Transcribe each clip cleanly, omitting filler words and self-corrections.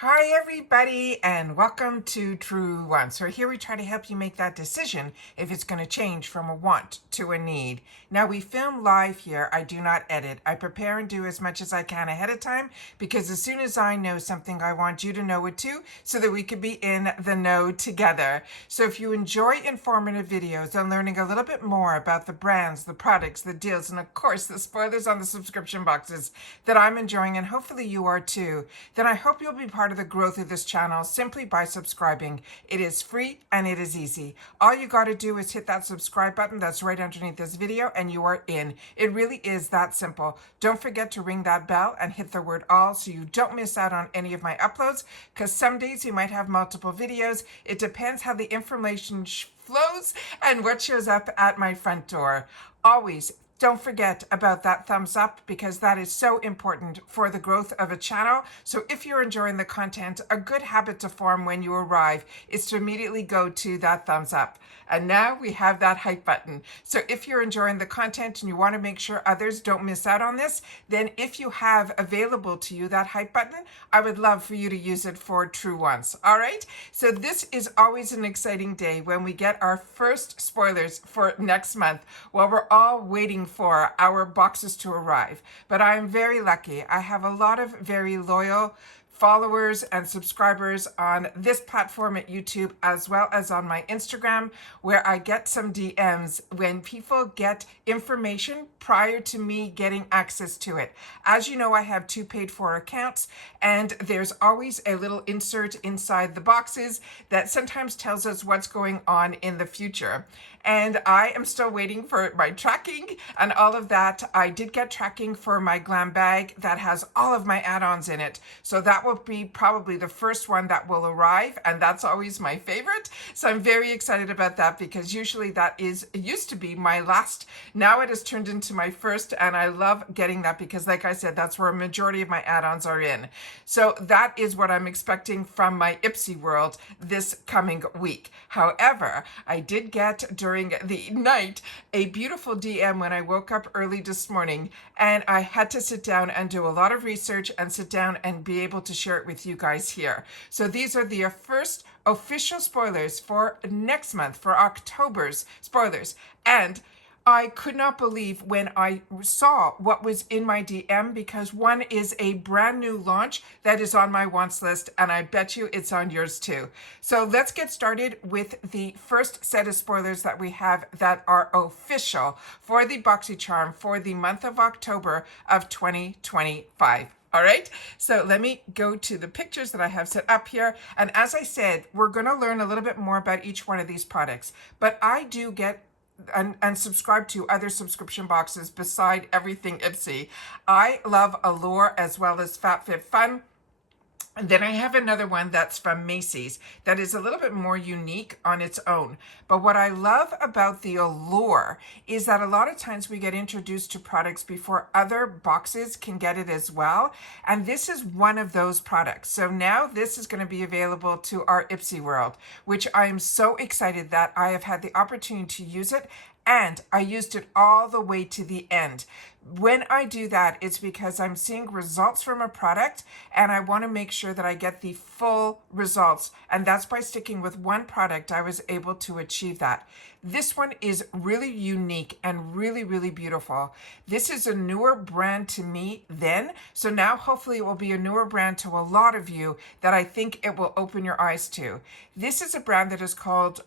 Hi everybody and welcome to Truewants. So here we try to help you make that decision if it's going to change from a want to a need. Now we film live here. I do not edit. I prepare and do as much as I can ahead of time because as soon as I know something, I want you to know it too so that we could be in the know together. So if you enjoy informative videos and learning a little bit more about the brands, the products, the deals, and of course the spoilers on the subscription boxes that I'm enjoying and hopefully you are too, then I hope you'll be part of the growth of this channel simply by subscribing. It is free and it is easy. All you got to do is hit that subscribe button that's right underneath this video and you are in. It really is that simple. Don't forget to ring that bell and hit the word all so you don't miss out on any of my uploads, because some days you might have multiple videos. It depends how the information flows and what shows up at my front door. Always don't forget about that thumbs up because that is so important for the growth of a channel. So if you're enjoying the content, a good habit to form when you arrive is to immediately go to that thumbs up. And now we have that hype button. So if you're enjoying the content and you want to make sure others don't miss out on this, then if you have available to you that hype button, I would love for you to use it for Truewants. All right. So this is always an exciting day when we get our first spoilers for next month while we're all waiting for our boxes to arrive. But I'm very lucky. I have a lot of very loyal followers and subscribers on this platform at YouTube as well as on my Instagram, where I get some DMs when people get information prior to me getting access to it. As you know, I have 2 paid for accounts and there's always a little insert inside the boxes that sometimes tells us what's going on in the future. And I am still waiting for my tracking and all of that. I did get tracking for my glam bag that has all of my add-ons in it. So that will be probably the first one that will arrive, and that's always my favorite. So I'm very excited about that because usually that used to be my last. Now it has turned into my first, and I love getting that because like I said, that's where a majority of my add-ons are in. So that is what I'm expecting from my IPSY world this coming week. However, I did get during the night a beautiful DM when I woke up early this morning, and I had to sit down and do a lot of research and sit down and be able to share it with you guys here. So these are the first official spoilers for next month, for October's spoilers. And I could not believe when I saw what was in my DM, because one is a brand new launch that is on my wants list, and I bet you it's on yours too. So let's get started with the first set of spoilers that we have that are official for the Boxycharm for the month of October of 2025. All right, so let me go to the pictures that I have set up here. And as I said, we're going to learn a little bit more about each one of these products. But I do get and subscribe to other subscription boxes beside everything IPSY. I love Allure as well as FabFitFun. And then I have another one that's from Macy's that is a little bit more unique on its own. But what I love about the Allure is that a lot of times we get introduced to products before other boxes can get it as well. And this is one of those products. So now this is going to be available to our IPSY world, which I am so excited that I have had the opportunity to use it. And I used it all the way to the end. When I do that, it's because I'm seeing results from a product and I want to make sure that I get the full results. And that's by sticking with one product, I was able to achieve that. This one is really unique and really, really beautiful. This is a newer brand to me then. So now hopefully it will be a newer brand to a lot of you that I think it will open your eyes to. This is a brand that is called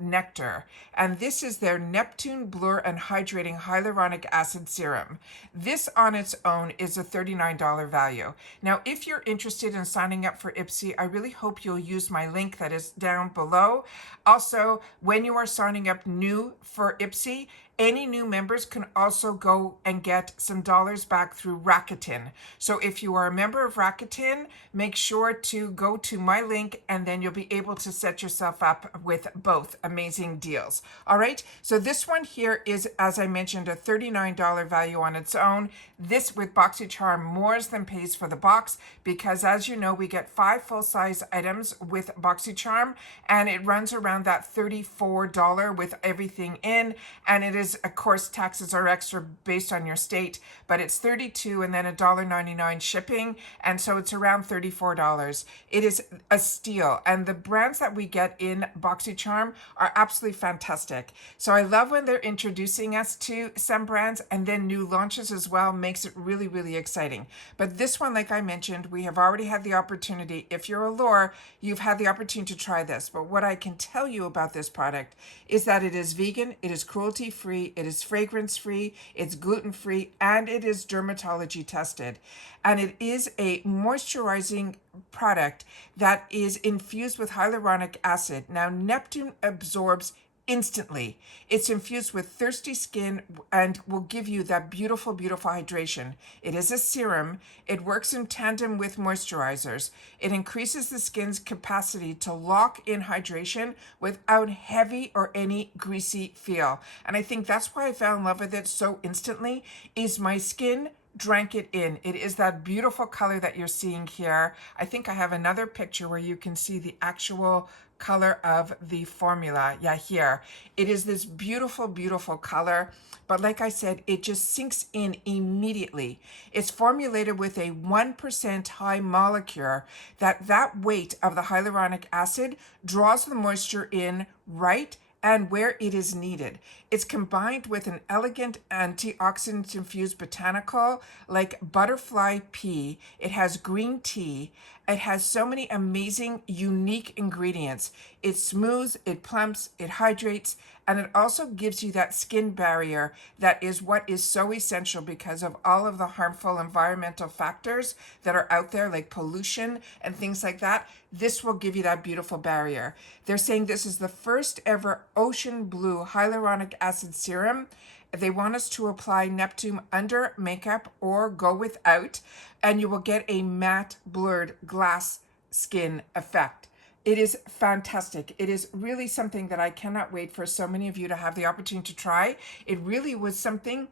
Nectar. And this is their Neptune Blur and Hydrating Hyaluronic Acid Serum. This on its own is a $39 value. Now, if you're interested in signing up for IPSY, I really hope you'll use my link that is down below. Also, when you are signing up new for IPSY, any new members can also go and get some dollars back through Rakuten. So if you are a member of Rakuten, make sure to go to my link and then you'll be able to set yourself up with both amazing deals. All right, so this one here is, as I mentioned, a $39 value on its own. This with Boxycharm more than pays for the box because, as you know, we get 5 full-size items with Boxycharm and it runs around that $34 with everything in, and it is is, of course, taxes are extra based on your state, but it's $32 and then $1.99 shipping, and so it's around $34. It is a steal, and the brands that we get in BoxyCharm are absolutely fantastic. So I love when they're introducing us to some brands, and then new launches as well makes it really, really exciting. But this one, like I mentioned, we have already had the opportunity. If you're a Allure, you've had the opportunity to try this. But what I can tell you about this product is that it is vegan, it is cruelty-free, it is fragrance-free, it's gluten-free, and it is dermatology tested. And it is a moisturizing product that is infused with hyaluronic acid. Now, Neptune absorbs instantly. It's infused with thirsty skin and will give you that beautiful, beautiful hydration. It is a serum. It works in tandem with moisturizers. It increases the skin's capacity to lock in hydration without heavy or any greasy feel. And I think that's why I fell in love with it so instantly, is my skin drank it in. It is that beautiful color that you're seeing here. I think I have another picture where you can see the actual color of the formula. Yeah, here. It is this beautiful, beautiful color. But like I said, it just sinks in immediately. It's formulated with a 1% high molecule that weight of the hyaluronic acid draws the moisture in right and where it is needed. It's combined with an elegant antioxidant-infused botanical like butterfly pea. It has green tea. It has so many amazing, unique ingredients. It smooths, it plumps, it hydrates, and it also gives you that skin barrier that is what is so essential because of all of the harmful environmental factors that are out there, like pollution and things like that. This will give you that beautiful barrier. They're saying this is the first ever ocean blue hyaluronic acid serum. They want us to apply Neptune under makeup or go without, and you will get a matte, blurred glass skin effect. It is fantastic. It is really something that I cannot wait for so many of you to have the opportunity to try. It really was something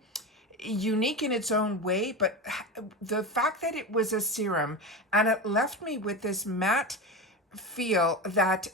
unique in its own way, but the fact that it was a serum and it left me with this matte feel that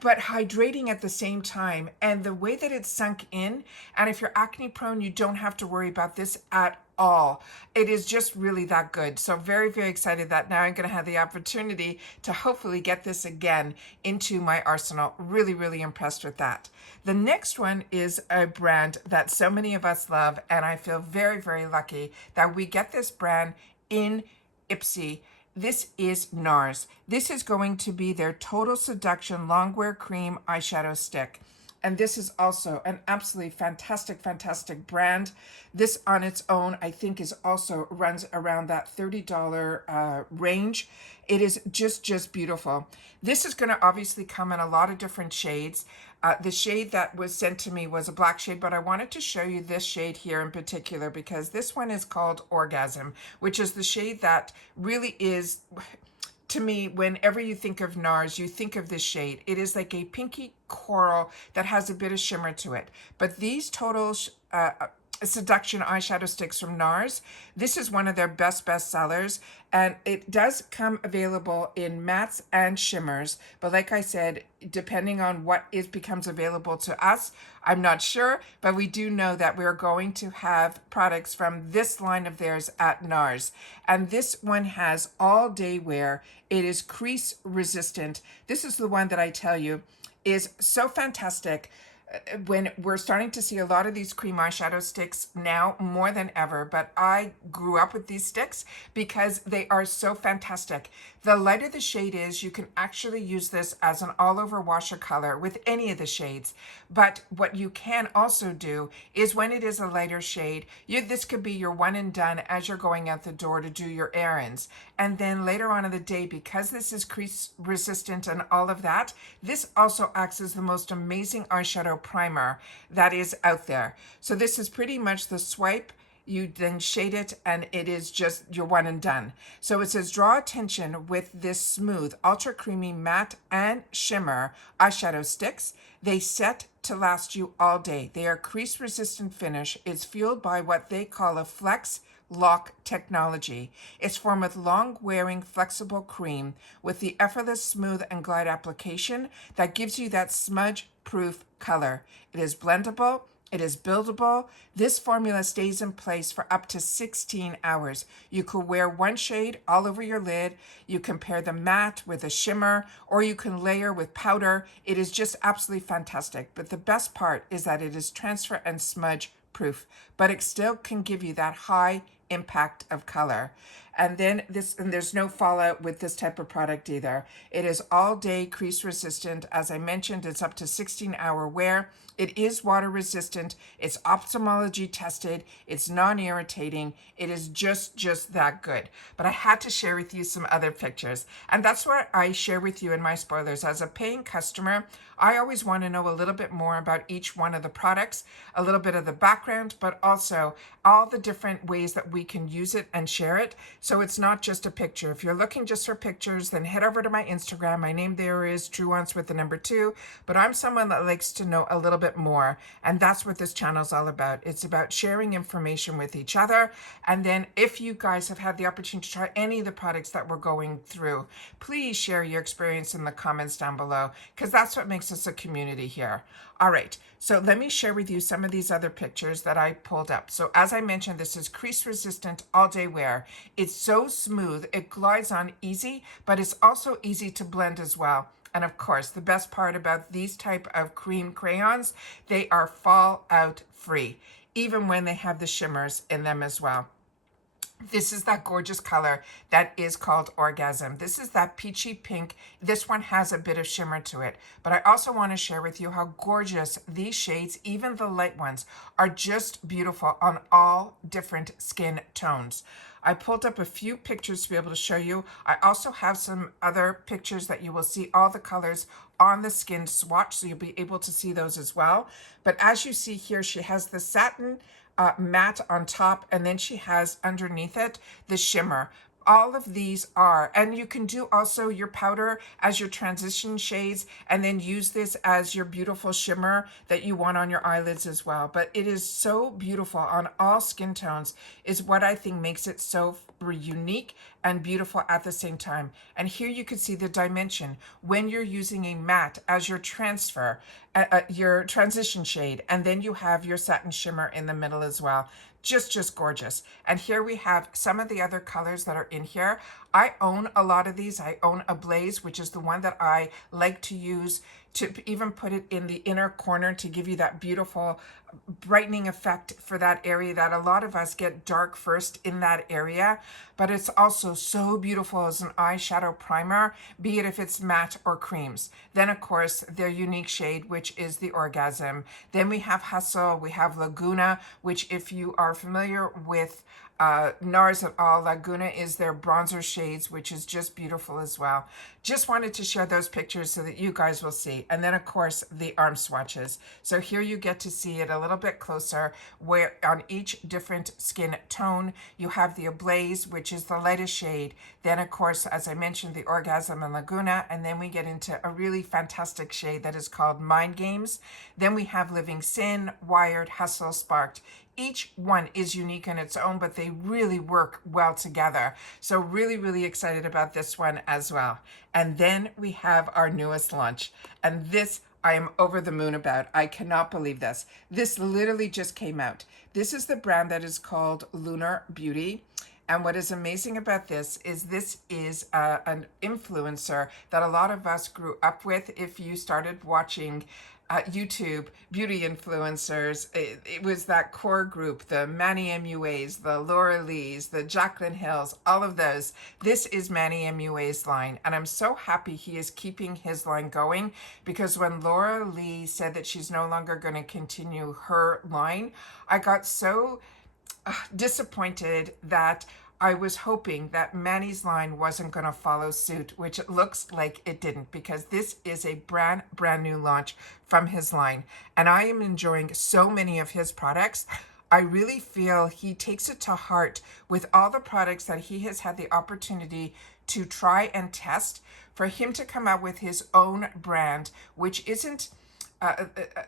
but hydrating at the same time, and the way that it sunk in, and if you're acne prone, you don't have to worry about this at all. It is just really that good. So very, very excited that now I'm going to have the opportunity to hopefully get this again into my arsenal. Really, really impressed with that. The next one is a brand that so many of us love, and I feel very, very lucky that we get this brand in IPSY. This is Nars. This is going to be their Total Seduction Longwear Cream Eyeshadow Stick. And this is also an absolutely fantastic, fantastic brand. This on its own, I think, is also runs around that $30 range. It is just beautiful. This is going to obviously come in a lot of different shades. The shade that was sent to me was a black shade, but I wanted to show you this shade here in particular because this one is called Orgasm, which is the shade that really is, to me, whenever you think of Nars, you think of this shade. It is like a pinky coral that has a bit of shimmer to it. But these Total Seduction eyeshadow sticks from Nars, this is one of their best sellers, and it does come available in mattes and shimmers, but like I said, depending on what becomes available to us, I'm not sure, but we do know that we're going to have products from this line of theirs at Nars, and this one has all day wear. It is crease resistant. This is the one that I tell you is so fantastic. When we're starting to see a lot of these cream eyeshadow sticks now more than ever, but I grew up with these sticks because they are so fantastic. The lighter the shade is, you can actually use this as an all-over washer color with any of the shades. But what you can also do is when it is a lighter shade, this could be your one and done as you're going out the door to do your errands. And then later on in the day, because this is crease resistant and all of that, this also acts as the most amazing eyeshadow primer that is out there. So this is pretty much the swipe, you then shade it, and it is just your one and done. So it says draw attention with this smooth, ultra creamy matte and shimmer eyeshadow sticks. They set to last you all day. They are crease resistant finish. It's fueled by what they call a flex lock technology. It's formed with long wearing flexible cream with the effortless smooth and glide application that gives you that smudge proof color. It is blendable. It is buildable. This formula stays in place for up to 16 hours. You could wear one shade all over your lid. You can pair the matte with a shimmer, or you can layer with powder. It is just absolutely fantastic. But the best part is that it is transfer and smudge proof, but it still can give you that high impact of color. And then there's no fallout with this type of product either. It is all day crease resistant. As I mentioned, it's up to 16-hour wear. It is water resistant. It's ophthalmology tested. It's non-irritating. It is just that good. But I had to share with you some other pictures. And that's what I share with you in my spoilers. As a paying customer, I always want to know a little bit more about each one of the products, a little bit of the background, but also all the different ways that we can use it and share it. So it's not just a picture. If you're looking just for pictures, then head over to my Instagram. My name there is Truewants with the number 2, but I'm someone that likes to know a little bit more. And that's what this channel is all about. It's about sharing information with each other. And then if you guys have had the opportunity to try any of the products that we're going through, please share your experience in the comments down below, because that's what makes us a community here. All right, so let me share with you some of these other pictures that I pulled up. So as I mentioned, this is crease resistant all day wear. It's so smooth, it glides on easy, but it's also easy to blend as well. And of course, the best part about these type of cream crayons, they are fallout free, even when they have the shimmers in them as well. This is that gorgeous color that is called Orgasm. This is that peachy pink. This one has a bit of shimmer to it. But I also want to share with you how gorgeous these shades, even the light ones, are just beautiful on all different skin tones. I pulled up a few pictures to be able to show you. I also have some other pictures that you will see all the colors on the skin swatch, so you'll be able to see those as well. But as you see here, she has the satin matte on top, and then she has underneath it the shimmer. All of these are, and you can do also your powder as your transition shades, and then use this as your beautiful shimmer that you want on your eyelids as well. But it is so beautiful on all skin tones, is what I think makes it so unique and beautiful at the same time. And here you can see the dimension when you're using a matte as your transfer, your transition shade, and then you have your satin shimmer in the middle as well. Just gorgeous. And here we have some of the other colors that are in here. I own a lot of these. I own a Blaze, which is the one that I like to use to even put it in the inner corner to give you that beautiful brightening effect for that area that a lot of us get dark first in that area. But it's also so beautiful as an eyeshadow primer, be it if it's matte or creams. Then of course their unique shade, which is the Orgasm. Then we have Hustle, we have Laguna, which if you are familiar with Nars at all, Laguna is their bronzer shades, which is just beautiful as well. Just wanted to share those pictures so that you guys will see. And then of course the arm swatches. So here you get to see it a little bit closer, where on each different skin tone you have the Ablaze, which is the lightest shade. Then of course, as I mentioned, the Orgasm and Laguna, and then we get into a really fantastic shade that is called Mind Games. Then we have Living Sin, Wired, Hustle, Sparked. Each one is unique in its own, but they really work well together. So really excited about this one as well. And then we have our newest launch. And this I am over the moon about. I cannot believe this. This literally just came out. This is the brand that is called Lunar Beauty. And what is amazing about this is an influencer that a lot of us grew up with. If you started watching YouTube beauty influencers, it was that core group, the Manny MUAs, the Laura Lees, the Jaclyn Hills, all of those. This is Manny MUA's line, and I'm so happy he is keeping his line going, because when Laura Lee said that she's no longer going to continue her line, I got so disappointed that I was hoping that Manny's line wasn't going to follow suit, which it looks like it didn't, because this is a brand new launch from his line. And I am enjoying so many of his products. I really feel he takes it to heart with all the products that he has had the opportunity to try and test, for him to come out with his own brand, which isn't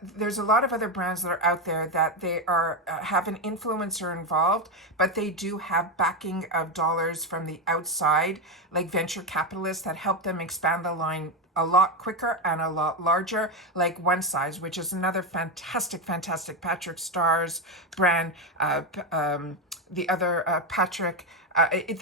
there's a lot of other brands that are out there that they are have an influencer involved, but they do have backing of dollars from the outside, like venture capitalists that help them expand the line a lot quicker and a lot larger, like One Size, which is another fantastic, fantastic Patrick Starr's brand. The other Patrick,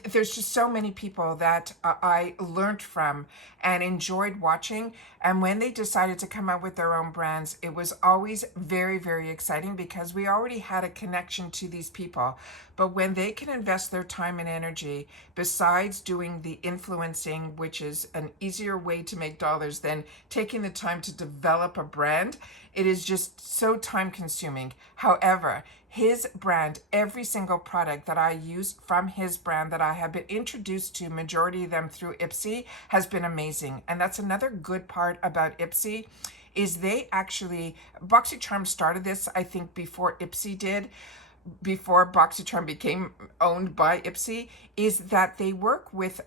there's just so many people that I learned from and enjoyed watching. And when they decided to come out with their own brands, it was always very, very exciting because we already had a connection to these people. But when they can invest their time and energy, besides doing the influencing, which is an easier way to make dollars than taking the time to develop a brand, it is just so time consuming. However, his brand, every single product that I use from his brand that I have been introduced to, majority of them through IPSY, has been amazing. And that's another good part about IPSY, is they actually, BoxyCharm started this, I think, before IPSY did, before BoxyCharm became owned by IPSY, is that they work with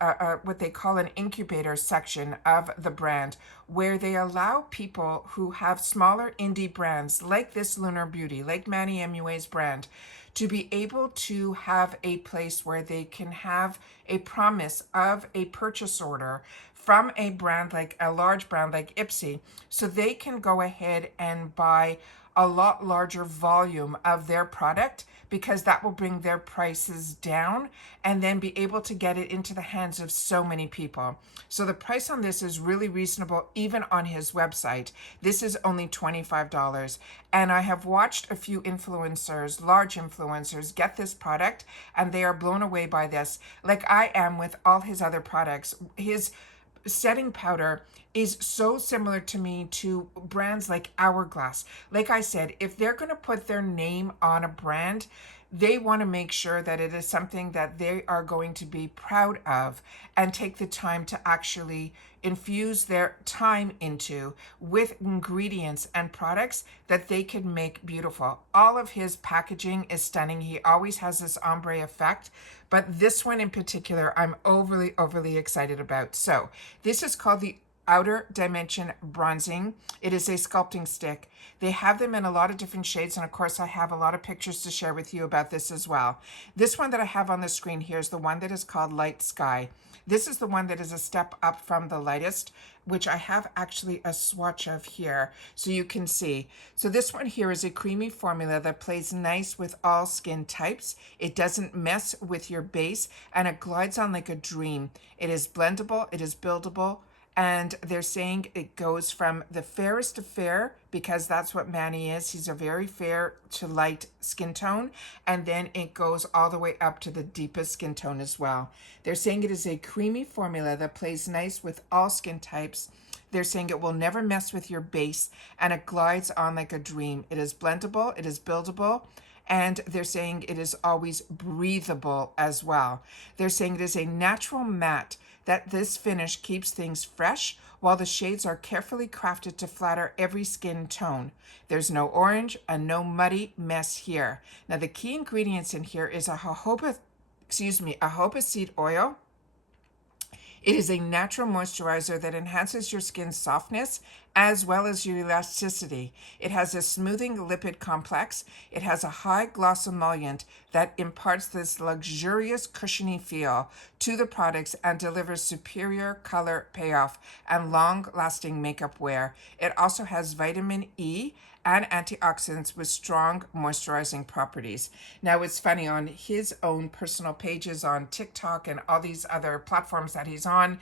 what they call an incubator section of the brand, where they allow people who have smaller indie brands like this Lunar Beauty, like Manny MUA's brand, to be able to have a place where they can have a promise of a purchase order from a brand, like a large brand like IPSY, so they can go ahead and buy a lot larger volume of their product, because that will bring their prices down and then be able to get it into the hands of so many people. So the price on this is really reasonable, even on his website. This is only $25. And I have watched a few influencers, large influencers, get this product, and they are blown away by this, like I am with all his other products. His setting powder is so similar to me to brands like Hourglass. Like I said, if they're going to put their name on a brand, they want to make sure that it is something that they are going to be proud of and take the time to actually infuse their time into, with ingredients and products that they can make beautiful. All of his packaging is stunning. He always has this ombre effect, but this one in particular, I'm overly excited about. So this is called the Outer Dimension Bronzing. It is a sculpting stick. They have them in a lot of different shades, and of course I have a lot of pictures to share with you about this as well. This one that I have on the screen here is the one that is called Light Sky. This is the one that is a step up from the lightest, which I have actually a swatch of here so you can see. So this one here is a creamy formula that plays nice with all skin types. It doesn't mess with your base, and it glides on like a dream. It is blendable, it is buildable, and they're saying it goes from the fairest to fair, because that's what Manny is. He's a very fair to light skin tone, and then it goes all the way up to the deepest skin tone as well. They're saying it is a creamy formula that plays nice with all skin types. They're saying it will never mess with your base, and it glides on like a dream. It is blendable, it is buildable, and they're saying it is always breathable as well. They're saying it is a natural matte, that this finish keeps things fresh, while the shades are carefully crafted to flatter every skin tone. There's no orange and no muddy mess here. Now the key ingredients in here is a jojoba seed oil. It is a natural moisturizer that enhances your skin's softness as well as your elasticity. It has a smoothing lipid complex. It has a high gloss emollient that imparts this luxurious cushiony feel to the products and delivers superior color payoff and long-lasting makeup wear. It also has vitamin E and antioxidants with strong moisturizing properties. Now it's funny, on his own personal pages on TikTok and all these other platforms that he's on,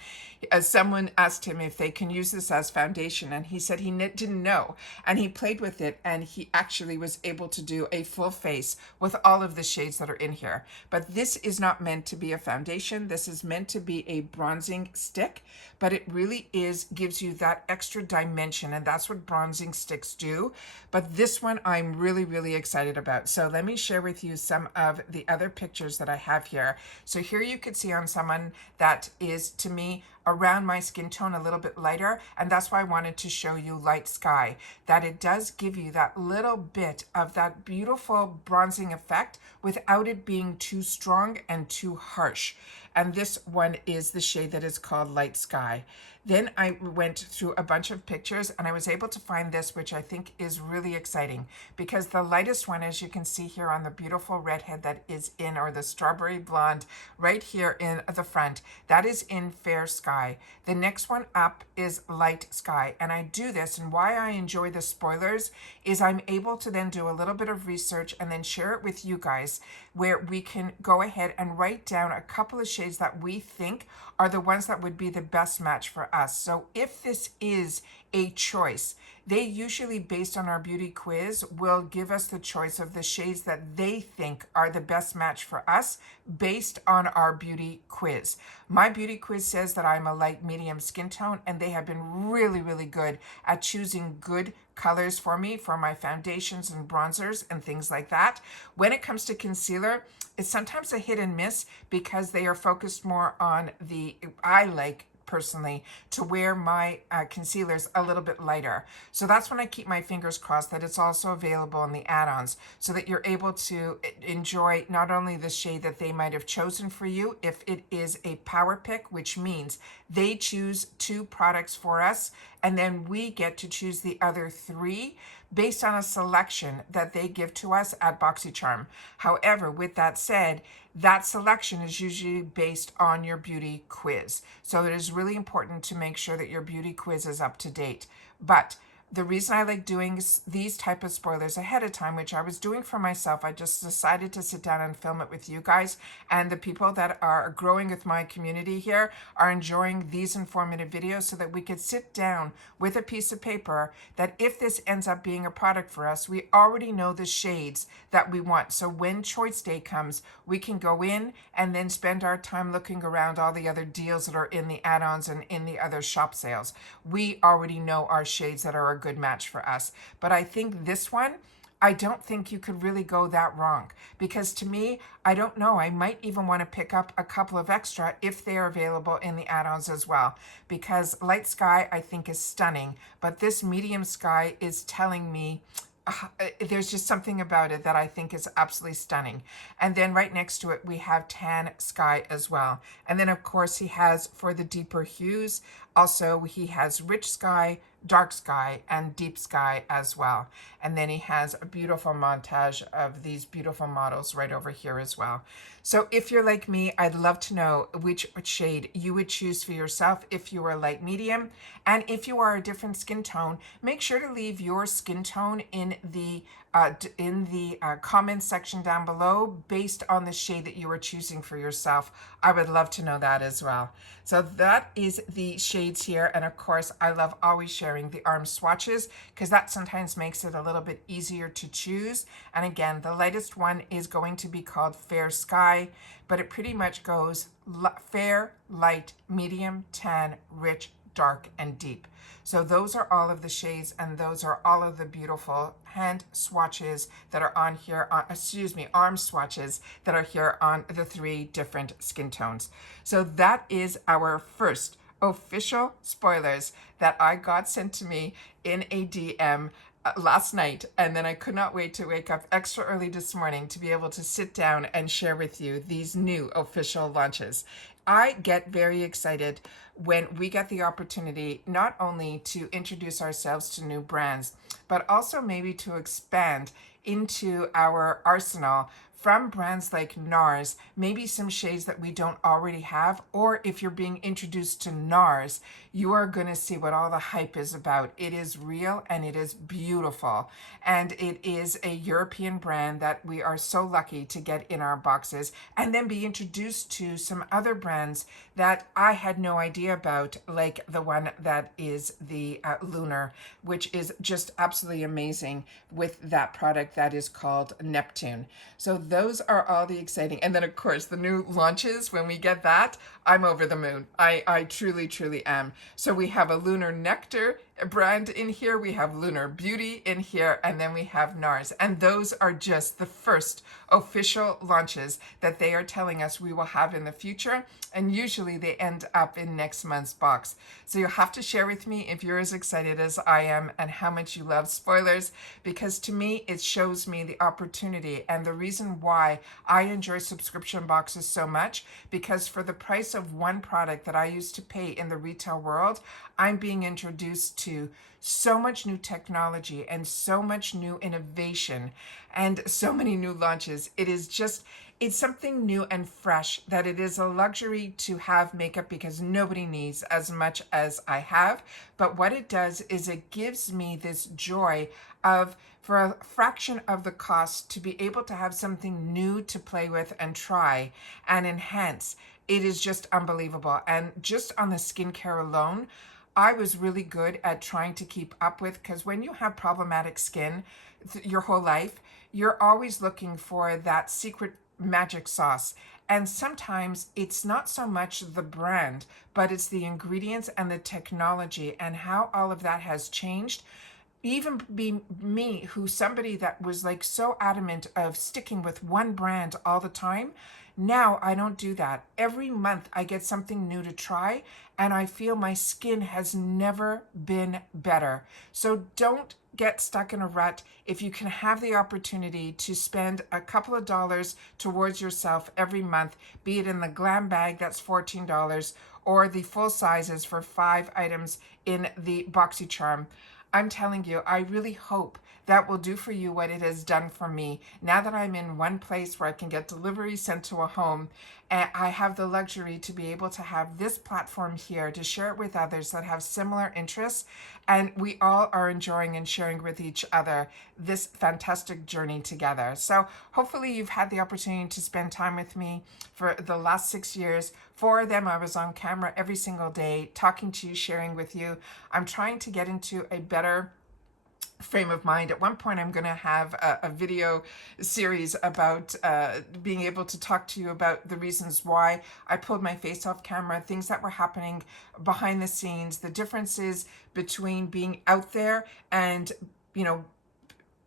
someone asked him if they can use this as foundation, and he said he didn't know, and he played with it, and he actually was able to do a full face with all of the shades that are in here. But this is not meant to be a foundation. This is meant to be a bronzing stick, but it really gives you that extra dimension, and that's what bronzing sticks do. But this one I'm really excited about. So let me share with you some of the other pictures that I have here. So here you could see on someone that is, to me, around my skin tone, a little bit lighter, and that's why I wanted to show you Light Sky, that it does give you that little bit of that beautiful bronzing effect without it being too strong and too harsh. and this one is the shade that is called Light Sky. Then I went through a bunch of pictures and I was able to find this, which I think is really exciting, because the lightest one, as you can see here on the beautiful redhead that is in, or the strawberry blonde right here in the front, that is in Fair Sky. The next one up is Light Sky. And I do this, and why I enjoy the spoilers is I'm able to then do a little bit of research and then share it with you guys, where we can go ahead and write down a couple of shades that we think are the ones that would be the best match for us. So if this is a choice, they usually, based on our beauty quiz, will give us the choice of the shades that they think are the best match for us based on our beauty quiz. My beauty quiz says that I'm a light medium skin tone, and they have been really, really good at choosing good colors for me for my foundations and bronzers and things like that. When it comes to concealer, it's sometimes a hit and miss because they are focused more on I like personally to wear my concealers a little bit lighter. So that's when I keep my fingers crossed that it's also available in the add-ons, so that you're able to enjoy not only the shade that they might have chosen for you, if it is a power pick, which means they choose 2 products for us, and then we get to choose the other 3 based on a selection that they give to us at Boxycharm. However, with that said, that selection is usually based on your beauty quiz. So it is really important to make sure that your beauty quiz is up to date. But the reason I like doing these type of spoilers ahead of time, which I was doing for myself, I just decided to sit down and film it with you guys, and the people that are growing with my community here are enjoying these informative videos, so that we could sit down with a piece of paper that if this ends up being a product for us, we already know the shades that we want. So when choice day comes, we can go in and then spend our time looking around all the other deals that are in the add-ons and in the other shop sales. We already know our shades that are a good match for us. But I think this one, I don't think you could really go that wrong, because to me, I don't know, I might even want to pick up a couple of extra if they are available in the add-ons as well, because Light Sky I think is stunning, but this Medium Sky is telling me there's just something about it that I think is absolutely stunning. And then right next to it, we have Tan Sky as well. And then of course he has, for the deeper hues, also he has Rich Sky, Dark Sky, and Deep Sky as well. And then he has a beautiful montage of these beautiful models right over here as well. So if you're like me, I'd love to know which shade you would choose for yourself if you are light medium. And if you are a different skin tone, make sure to leave your skin tone in the comments section down below based on the shade that you are choosing for yourself. I would love to know that as well. So that is the shades here. And of course, I love always sharing the arm swatches, because that sometimes makes it a little bit easier to choose. And again, the lightest one is going to be called Fair Sky, but it pretty much goes fair, light, medium, tan, rich, dark, and deep. So those are all of the shades, and those are all of the beautiful hand swatches that are on here, arm swatches that are here on the 3 different skin tones. So that is our first official spoilers that I got sent to me in a DM last night, and then I could not wait to wake up extra early this morning to be able to sit down and share with you these new official launches. I get very excited when we get the opportunity not only to introduce ourselves to new brands, but also maybe to expand into our arsenal from brands like Nars, maybe some shades that we don't already have, or if you're being introduced to Nars, you are going to see what all the hype is about. It is real and it is beautiful, and it is a European brand that we are so lucky to get in our boxes, and then be introduced to some other brands that I had no idea about, like the one that is the Lunar, which is just absolutely amazing with that product that is called Neptune. So those are all the exciting, and then of course the new launches, when we get that, I'm over the moon. I truly, truly am. So we have a Lunar Nectar brand in here, we have Lunar Beauty in here, and then we have Nars. And those are just the first official launches that they are telling us we will have in the future, and usually they end up in next month's box. So you'll have to share with me if you're as excited as I am and how much you love spoilers, because to me it shows me the opportunity and the reason why I enjoy subscription boxes so much, because for the price of one product that I used to pay in the retail world, I'm being introduced to so much new technology and so much new innovation and so many new launches. It is just, it's something new and fresh that it is a luxury to have makeup because nobody needs as much as I have. But what it does is it gives me this joy of, for a fraction of the cost, to be able to have something new to play with and try and enhance. It is just unbelievable. And just on the skincare alone, I was really good at trying to keep up with, because when you have problematic skin your whole life, you're always looking for that secret magic sauce. And sometimes it's not so much the brand, but it's the ingredients and the technology and how all of that has changed. Even be me, who's somebody that was like so adamant of sticking with one brand all the time, now I don't do that. Every month I get something new to try, and I feel my skin has never been better. So don't get stuck in a rut. If you can have the opportunity to spend a couple of dollars towards yourself every month, be it in the glam bag that's $14 or the full sizes for 5 items in the Boxycharm, I'm telling you, I really hope that will do for you what it has done for me. Now that I'm in one place where I can get deliveries sent to a home, and I have the luxury to be able to have this platform here to share it with others that have similar interests, and we all are enjoying and sharing with each other this fantastic journey together. So hopefully you've had the opportunity to spend time with me for the last 6 years. 4 of them I was on camera every single day, talking to you, sharing with you. I'm trying to get into a better frame of mind. At one point I'm going to have a video series about being able to talk to you about the reasons why I pulled my face off camera, things that were happening behind the scenes, the differences between being out there and, you know,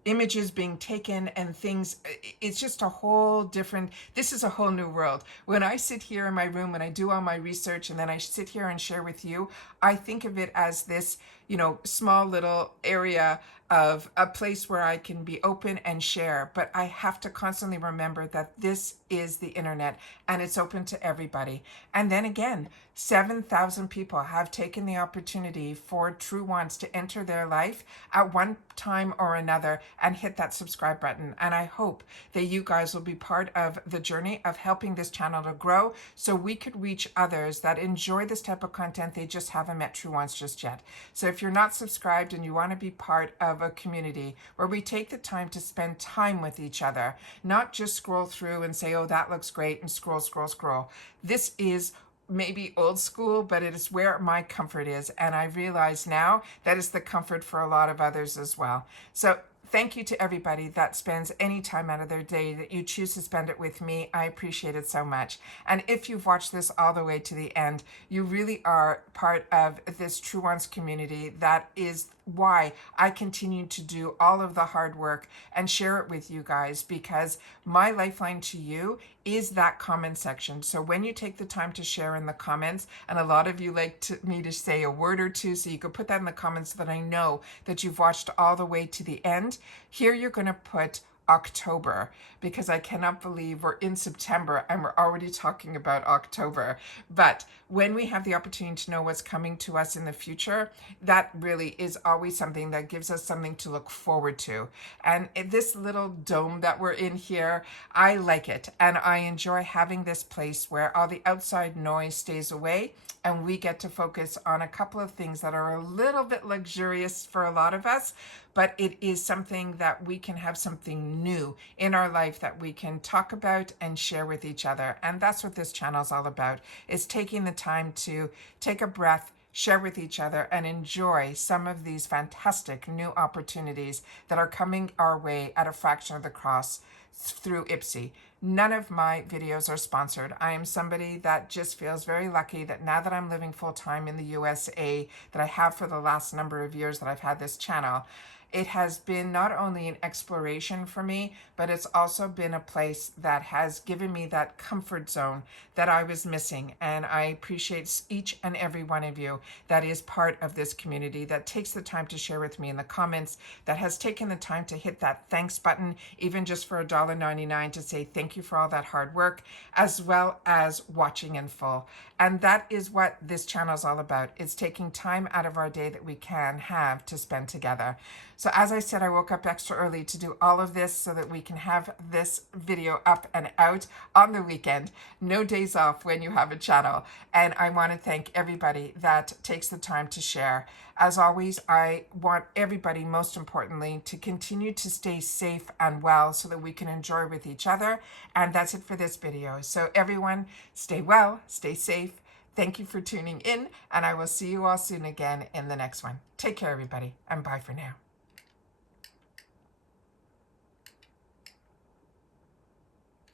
images being taken and things. It's just a whole different, this is a whole new world. When I sit here in my room and I do all my research and then I sit here and share with you, I think of it as this, you know, small little area of a place where I can be open and share. But I have to constantly remember that this is the internet and it's open to everybody. And then again, 7,000 people have taken the opportunity for Truewants to enter their life at one time or another and hit that subscribe button. And I hope that you guys will be part of the journey of helping this channel to grow so we could reach others that enjoy this type of content. They just haven't met Truewants just yet. So if you're not subscribed and you want to be part of a community where we take the time to spend time with each other, not just scroll through and say, oh, that looks great, and scroll, scroll, scroll. This is maybe old school, but it is where my comfort is. And I realize now that is the comfort for a lot of others as well. So thank you to everybody that spends any time out of their day that you choose to spend it with me. I appreciate it so much. And if you've watched this all the way to the end, you really are part of this Truewants community. That is why I continue to do all of the hard work and share it with you guys, because my lifeline to you is that comment section. So when you take the time to share in the comments, and a lot of you like me to say a word or two, so you could put that in the comments so that I know that you've watched all the way to the end. Here you're going to put October, because I cannot believe we're in September and we're already talking about October. But when we have the opportunity to know what's coming to us in the future, that really is always something that gives us something to look forward to. And this little dome that we're in here, I like it. And I enjoy having this place where all the outside noise stays away and we get to focus on a couple of things that are a little bit luxurious for a lot of us, but it is something that we can have something new in our life that we can talk about and share with each other. And that's what this channel is all about, is taking the time to take a breath, share with each other, and enjoy some of these fantastic new opportunities that are coming our way at a fraction of the cost through IPSY. None of my videos are sponsored. I am somebody that just feels very lucky that now that I'm living full-time in the USA, that I have for the last number of years that I've had this channel, It has been not only an exploration for me, but it's also been a place that has given me that comfort zone that I was missing. And I appreciate each and every one of you that is part of this community, that takes the time to share with me in the comments, that has taken the time to hit that thanks button, even just for $1.99, to say thank you for all that hard work, as well as watching in full. And that is what this channel is all about. It's taking time out of our day that we can have to spend together. So as I said, I woke up extra early to do all of this so that we can have this video up and out on the weekend. No days off when you have a channel. And I want to thank everybody that takes the time to share. As always, I want everybody, most importantly, to continue to stay safe and well so that we can enjoy with each other. And that's it for this video. So everyone, stay well, stay safe. Thank you for tuning in, and I will see you all soon again in the next one. Take care, everybody, and bye for now.